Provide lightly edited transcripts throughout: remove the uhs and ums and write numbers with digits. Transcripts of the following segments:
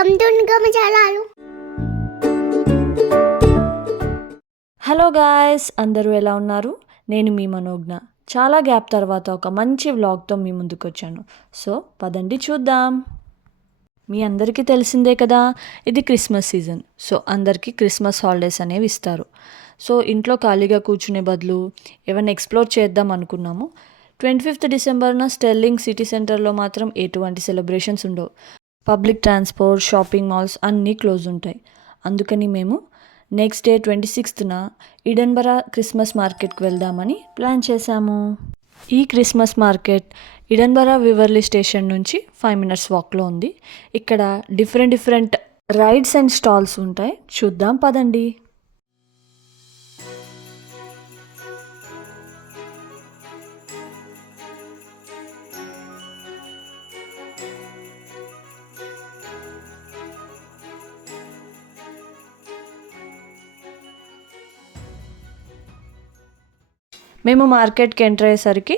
Welcome to Majalalu. Hello guys, అందరూ ఎలా ఉన్నారు? నేను మీ మనోజ్ఞ. చాలా గ్యాప్ తర్వాత ఒక మంచి వ్లాగ్తో మీ ముందుకు వచ్చాను. సో పదండి చూద్దాం. మీ అందరికీ తెలిసిందే కదా, ఇది క్రిస్మస్ సీజన్. సో అందరికీ క్రిస్మస్ హాలిడేస్ అనేవి ఇస్తారు. సో ఇంట్లో ఖాళీగా కూర్చునే బదులు ఏమైనా ఎక్స్ప్లోర్ చేద్దాం అనుకున్నాము. 25th డిసెంబర్న స్టెర్లింగ్ సిటీ సెంటర్లో మాత్రం ఎటువంటి సెలబ్రేషన్స్ ఉండవు. పబ్లిక్ ట్రాన్స్పోర్ట్, షాపింగ్ మాల్స్ అన్నీ క్లోజ్ ఉంటాయి. అందుకని మేము నెక్స్ట్ డే 26th ఇడన్బరా క్రిస్మస్ మార్కెట్కి వెళ్దామని ప్లాన్ చేశాము. ఈ క్రిస్మస్ మార్కెట్ ఇడన్బరా వివర్లీ స్టేషన్ నుంచి 5 minutes వాక్లో ఉంది. ఇక్కడ డిఫరెంట్ రైడ్స్ అండ్ స్టాల్స్ ఉంటాయి. చూద్దాం పదండి. మేము మార్కెట్కి ఎంటర్ అయ్యేసరికి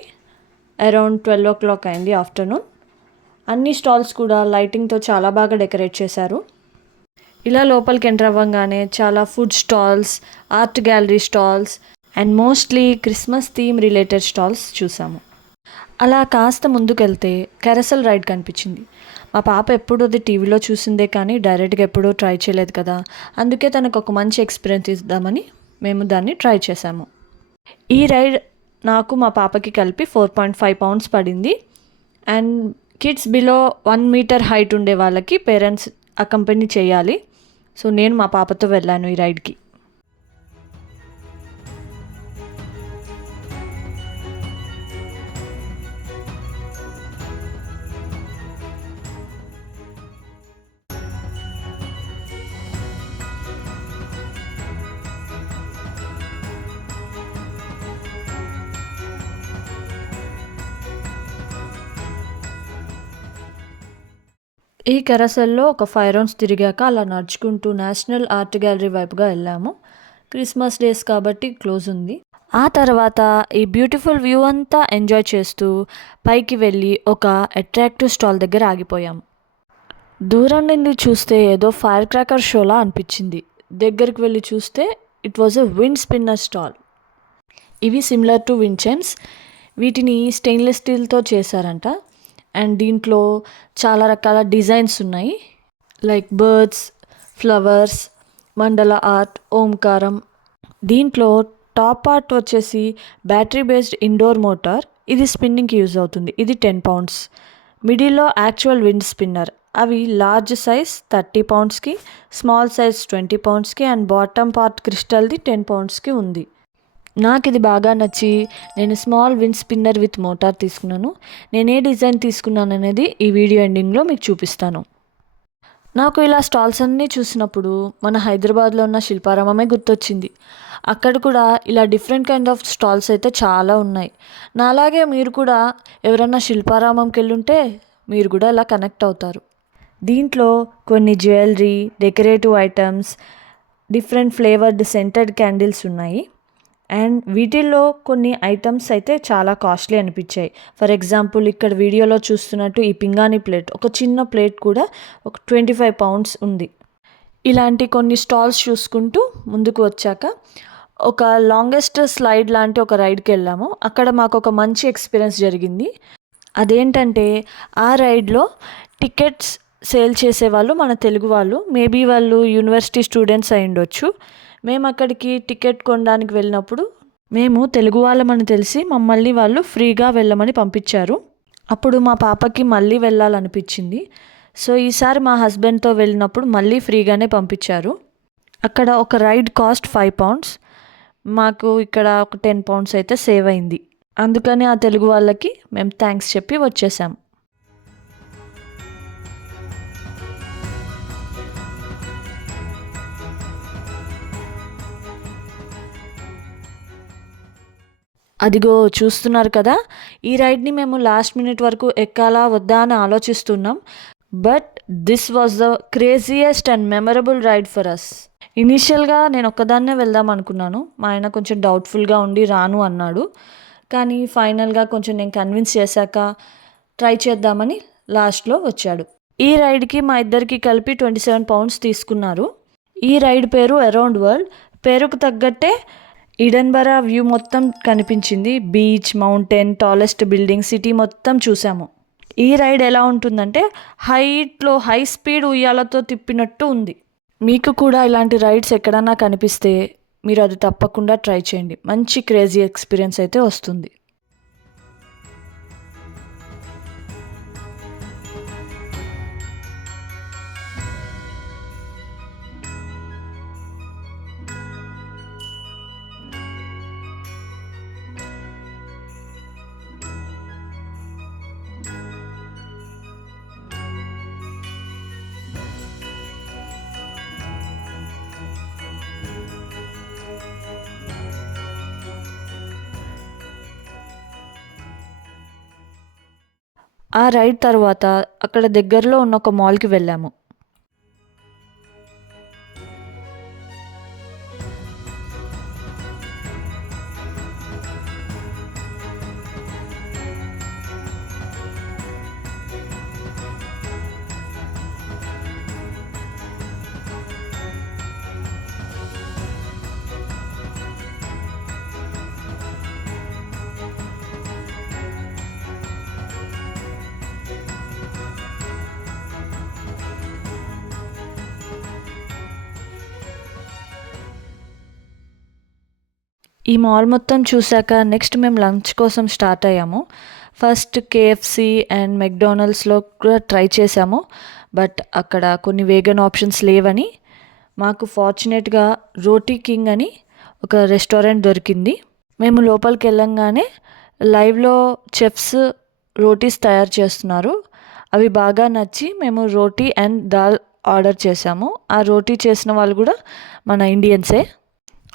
అరౌండ్ 12 o'clock అయింది ఆఫ్టర్నూన్. అన్ని స్టాల్స్ కూడా లైటింగ్తో చాలా బాగా డెకరేట్ చేశారు. ఇలా లోపలికి ఎంటర్ అవ్వగానే చాలా food stalls, art gallery stalls and mostly Christmas theme related stalls చూసాము. అలా కాస్త ముందుకెళ్తే కెరసల్ రైడ్ కనిపించింది. మా పాప ఎప్పుడు అది టీవీలో చూసిందే కానీ డైరెక్ట్గా ఎప్పుడూ ట్రై చేయలేదు కదా, అందుకే తనకు ఒక మంచి ఎక్స్పీరియన్స్ ఇద్దామని మేము దాన్ని ట్రై చేసాము. ఈ రైడ్ నాకు మా పాపకి కలిపి 4.5 pounds పడింది. And kids below 1 meter height ఉండే వాళ్ళకి పేరెంట్స్ అకంపెనీ చేయాలి. సో నేను మా పాపతో వెళ్ళాను ఈ రైడ్కి. ఈ కెరసల్లో ఒక 5 rounds తిరిగాక అలా నడుచుకుంటూ నేషనల్ ఆర్ట్ గ్యాలరీ వైపుగా వెళ్ళాము. క్రిస్మస్ డేస్ కాబట్టి క్లోజ్ ఉంది. ఆ తర్వాత ఈ బ్యూటిఫుల్ వ్యూ అంతా ఎంజాయ్ చేస్తూ పైకి వెళ్ళి ఒక అట్రాక్టివ్ స్టాల్ దగ్గర ఆగిపోయాము. దూరం నుండి చూస్తే ఏదో ఫైర్ క్రాకర్ షోలా అనిపించింది. దగ్గరికి వెళ్ళి చూస్తే it was a wind spinner stall. ఇవి సిమిలర్ టు విండ్ చైమ్స్. వీటిని స్టెయిన్లెస్ స్టీల్తో చేశారంట. అండ్ దీంట్లో చాలా రకాల డిజైన్స్ ఉన్నాయి, like birds, flowers, mandala art, ఓంకారం. దీంట్లో టాప్ పార్ట్ వచ్చేసి బ్యాటరీ బేస్డ్ ఇండోర్ మోటార్. ఇది స్పిన్నింగ్కి యూజ్ అవుతుంది. ఇది 10 pounds. మిడిల్లో యాక్చువల్ విండ్ స్పిన్నర్. అవి లార్జ్ సైజ్ 30 poundsకి, స్మాల్ సైజ్ 20 poundsకి అండ్ బాటమ్ పార్ట్ క్రిస్టల్ది 10 poundsకి ఉంది. నాకు ఇది బాగా నచ్చి నేను small wind spinner with motor తీసుకున్నాను. నేను ఏ డిజైన్ తీసుకున్నాను అనేది ఈ వీడియో ఎండింగ్లో మీకు చూపిస్తాను. నాకు ఇలా స్టాల్స్ అన్నీ చూసినప్పుడు మన హైదరాబాద్లో ఉన్న శిల్పారామమే గుర్తొచ్చింది. అక్కడ కూడా ఇలా డిఫరెంట్ కైండ్ ఆఫ్ స్టాల్స్ అయితే చాలా ఉన్నాయి. నాలాగే మీరు కూడా ఎవరన్నా శిల్పారామంకి వెళ్ళుంటే మీరు కూడా ఇలా కనెక్ట్ అవుతారు. దీంట్లో కొన్ని jewellery, decorative items, different flavoured scented candles ఉన్నాయి. అండ్ వీటిల్లో కొన్ని ఐటమ్స్ అయితే చాలా కాస్ట్లీ అనిపించాయి. ఫర్ ఎగ్జాంపుల్ ఇక్కడ వీడియోలో చూస్తున్నట్టు ఈ పింగాణి ప్లేట్, ఒక చిన్న ప్లేట్ కూడా ఒక 25 pounds ఉంది. ఇలాంటి కొన్ని స్టాల్స్ చూసుకుంటూ ముందుకు వచ్చాక ఒక లాంగెస్ట్ స్లైడ్ లాంటి ఒక రైడ్కి వెళ్ళాము. అక్కడ మాకు ఒక మంచి ఎక్స్పీరియన్స్ జరిగింది. అదేంటంటే ఆ రైడ్లో టికెట్స్ సేల్ చేసేవాళ్ళు మన తెలుగు వాళ్ళు. మేబీ వాళ్ళు యూనివర్సిటీ స్టూడెంట్స్ అయి ఉండొచ్చు. మేము అక్కడికి టికెట్ కొనడానికి వెళ్ళినప్పుడు మేము తెలుగు వాళ్ళమని తెలిసి మమ్మల్ని వాళ్ళు ఫ్రీగా వెళ్ళమని పంపించారు. అప్పుడు మా పాపకి మళ్ళీ వెళ్ళాలనిపించింది. సో ఈసారి మా హస్బెండ్తో వెళ్ళినప్పుడు మళ్ళీ ఫ్రీగానే పంపించారు. అక్కడ ఒక రైడ్ కాస్ట్ 5 pounds. మాకు ఇక్కడ ఒక 10 pounds అయితే సేవ్ అయింది. అందుకని ఆ తెలుగు వాళ్ళకి మేము థ్యాంక్స్ చెప్పి వచ్చేసాం. అదిగో చూస్తున్నారు కదా, ఈ రైడ్ని మేము లాస్ట్ మినిట్ వరకు ఎక్కాలా వద్దా అని ఆలోచిస్తున్నాం. But this was the craziest and memorable ride for us. ఇనీషియల్గా నేను ఒక్కదాన్నే వెళ్దాం అనుకున్నాను. మా ఆయన కొంచెం డౌట్ఫుల్గా ఉండి రాను అన్నాడు. కానీ ఫైనల్గా కొంచెం నేను కన్విన్స్ చేశాక ట్రై చేద్దామని లాస్ట్లో వచ్చాడు. ఈ రైడ్కి మా ఇద్దరికి కలిపి 27 pounds తీసుకున్నారు. ఈ రైడ్ పేరు అరౌండ్ వరల్డ్. పేరుకు తగ్గట్టే ఈడెన్బరా వ్యూ మొత్తం కనిపించింది. Beach, mountain, tallest building, city మొత్తం చూసాము. ఈ రైడ్ ఎలా ఉంటుందంటే హైట్లో హై స్పీడ్ ఉయ్యాలతో తిప్పినట్టు ఉంది. మీకు కూడా ఇలాంటి రైడ్స్ ఎక్కడన్నా కనిపిస్తే మీరు అది తప్పకుండా ట్రై చేయండి. మంచి క్రేజీ ఎక్స్పీరియన్స్ అయితే వస్తుంది. ఆ రైడ్ తర్వాత అక్కడ దగ్గరలో ఉన్న ఒక మాల్కి వెళ్ళాము. ఈ మాల్ మొత్తం చూశాక నెక్స్ట్ మేము లంచ్ కోసం స్టార్ట్ అయ్యాము. ఫస్ట్ కేఎఫ్సి అండ్ మెక్డానల్డ్స్లో కూడా ట్రై చేసాము. బట్ అక్కడ కొన్ని వేగన్ ఆప్షన్స్ లేవని మాకు ఫార్చునేట్గా రోటీ కింగ్ అని ఒక రెస్టారెంట్ దొరికింది. మేము లోపలికి వెళ్ళంగానే లైవ్లో చెఫ్స్ రోటీస్ తయారు చేస్తున్నారు. అవి బాగా నచ్చి మేము రోటీ అండ్ దాల్ ఆర్డర్ చేసాము. ఆ రోటీ చేసిన వాళ్ళు కూడా మన ఇండియన్సే.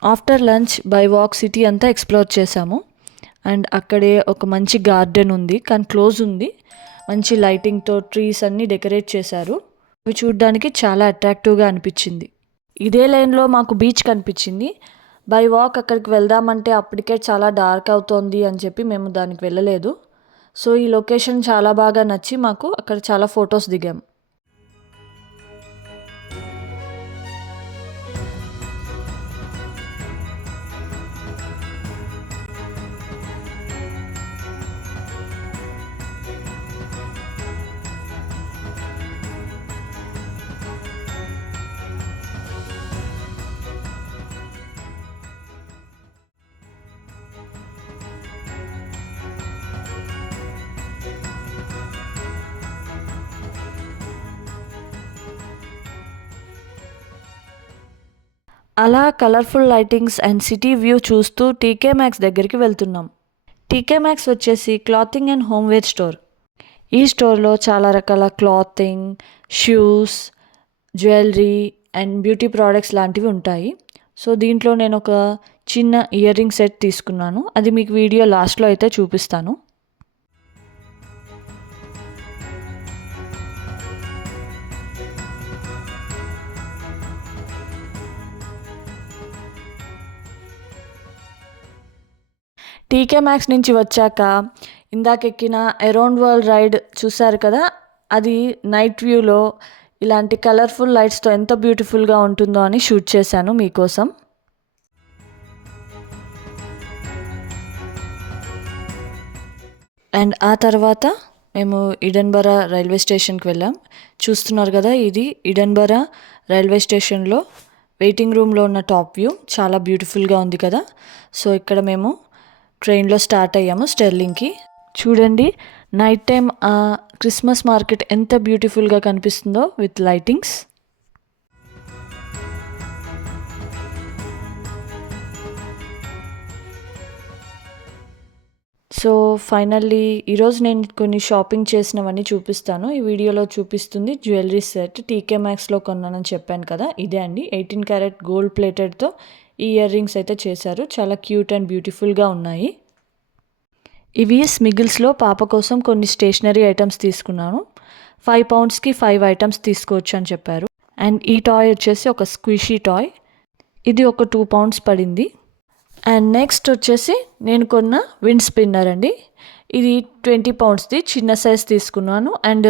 After lunch by walk city అంతా ఎక్స్ప్లోర్ చేసాము. అండ్ అక్కడే ఒక మంచి గార్డెన్ ఉంది, కానీ క్లోజ్ ఉంది. మంచి లైటింగ్తో ట్రీస్ అన్నీ డెకరేట్ చేశారు. అవి చూడడానికి చాలా అట్రాక్టివ్గా అనిపించింది. ఇదే లైన్లో మాకు బీచ్ కనిపించింది. బై వాక్ అక్కడికి వెళ్దామంటే అప్పటికే చాలా డార్క్ అవుతోంది అని చెప్పి మేము దానికి వెళ్ళలేదు. సో ఈ లొకేషన్ చాలా బాగా నచ్చి మాకు అక్కడ చాలా ఫొటోస్ దిగాం. అలా colourful lightings and city view చూస్తూ టీకే మ్యాక్స్ దగ్గరికి వెళ్తున్నాం. టీకే మ్యాక్స్ వచ్చేసి క్లాతింగ్ అండ్ హోమ్వేర్ స్టోర్. ఈ స్టోర్లో చాలా రకాల clothing, shoes, jewellery and beauty products లాంటివి ఉంటాయి. సో దీంట్లో నేను ఒక చిన్న ఇయర్ రింగ్ సెట్ తీసుకున్నాను. అది మీకు వీడియో లాస్ట్లో అయితే చూపిస్తాను. టీకే మ్యాక్స్ నుంచి వచ్చాక ఇందాక ఎక్కిన అరౌండ్ వరల్డ్ రైడ్ చూశారు కదా, అది నైట్ వ్యూలో ఇలాంటి కలర్ఫుల్ లైట్స్తో ఎంత బ్యూటిఫుల్గా ఉంటుందో అని షూట్ చేశాను మీకోసం. అండ్ ఆ తర్వాత మేము ఈడెన్బరా రైల్వే స్టేషన్కి వెళ్ళాం. చూస్తున్నారు కదా, ఇది ఈడెన్బరా రైల్వే స్టేషన్లో వెయిటింగ్ రూమ్లో ఉన్న టాప్ వ్యూ. చాలా బ్యూటిఫుల్గా ఉంది కదా. సో ఇక్కడ మేము ట్రైన్లో స్టార్ట్ అయ్యాము స్టెర్లింగ్కి. చూడండి నైట్ టైం ఆ క్రిస్మస్ మార్కెట్ ఎంత బ్యూటిఫుల్గా కనిపిస్తుందో విత్ లైటింగ్స్. సో ఫైనల్లీ ఈరోజు నేను కొన్ని షాపింగ్ చేసినవన్నీ చూపిస్తాను. ఈ వీడియోలో చూపిస్తుంది జ్యువెలరీ సెట్ టీకే మ్యాక్స్లో కొన్నానని చెప్పాను కదా, ఇదే అండి. 18 క్యారెట్ గోల్డ్ ప్లేటెడ్తో ఈ ఇయర్ రింగ్స్ అయితే చేశారు. చాలా క్యూట్ అండ్ బ్యూటిఫుల్గా ఉన్నాయి. ఇవి స్మిగిల్స్లో పాప కోసం కొన్ని స్టేషనరీ ఐటమ్స్ తీసుకున్నాను. 5 poundsకి 5 items తీసుకోవచ్చు అని చెప్పారు. అండ్ ఈ టాయ్ వచ్చేసి ఒక స్క్విషీ టాయ్. ఇది ఒక 2 pounds పడింది. అండ్ నెక్స్ట్ వచ్చేసి నేను కొన్న విండ్ స్పిన్నర్ అండి. ఇది 20 poundsది చిన్న సైజ్ తీసుకున్నాను. అండ్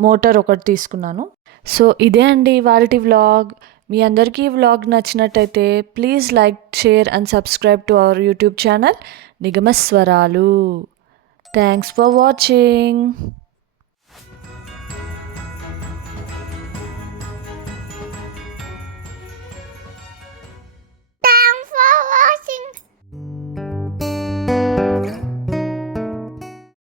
మోటార్ ఒకటి తీసుకున్నాను. సో ఇదే అండి ఇవాల్టి వ్లాగ్. మీ అందరికీ ఈ వ్లాగ్ నచ్చినట్టయితే please like, share and subscribe to our YouTube channel Nigamaswaralu. Thanks for watching.